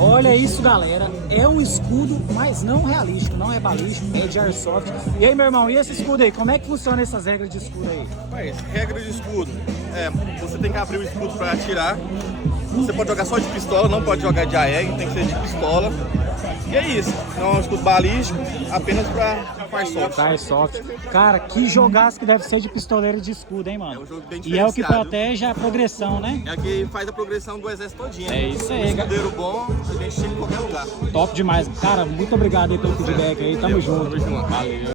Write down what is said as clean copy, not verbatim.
Olha isso, galera. É um escudo, mas não realístico, não é balístico, é de airsoft. E aí, meu irmão, e esse escudo aí? Como é que funciona essas regras de escudo aí? Mas, regra de escudo. Você tem que abrir o escudo para atirar. Você pode jogar só de pistola, não pode jogar de AR, tem que ser de pistola. E é isso. Não é um escudo balístico, apenas para airsoft. Airsoft. Cara, que jogaço que deve ser de pistoleiro e de escudo, hein, mano? É um jogo bem E é o que diferenciado. protege a progressão, né? É que faz a progressão do exército todinho. É isso aí, Um escudeiro bom, a gente chega em qualquer lugar. Top demais. Cara, muito obrigado aí pelo feedback aí. Tamo junto. Tamo junto. Valeu.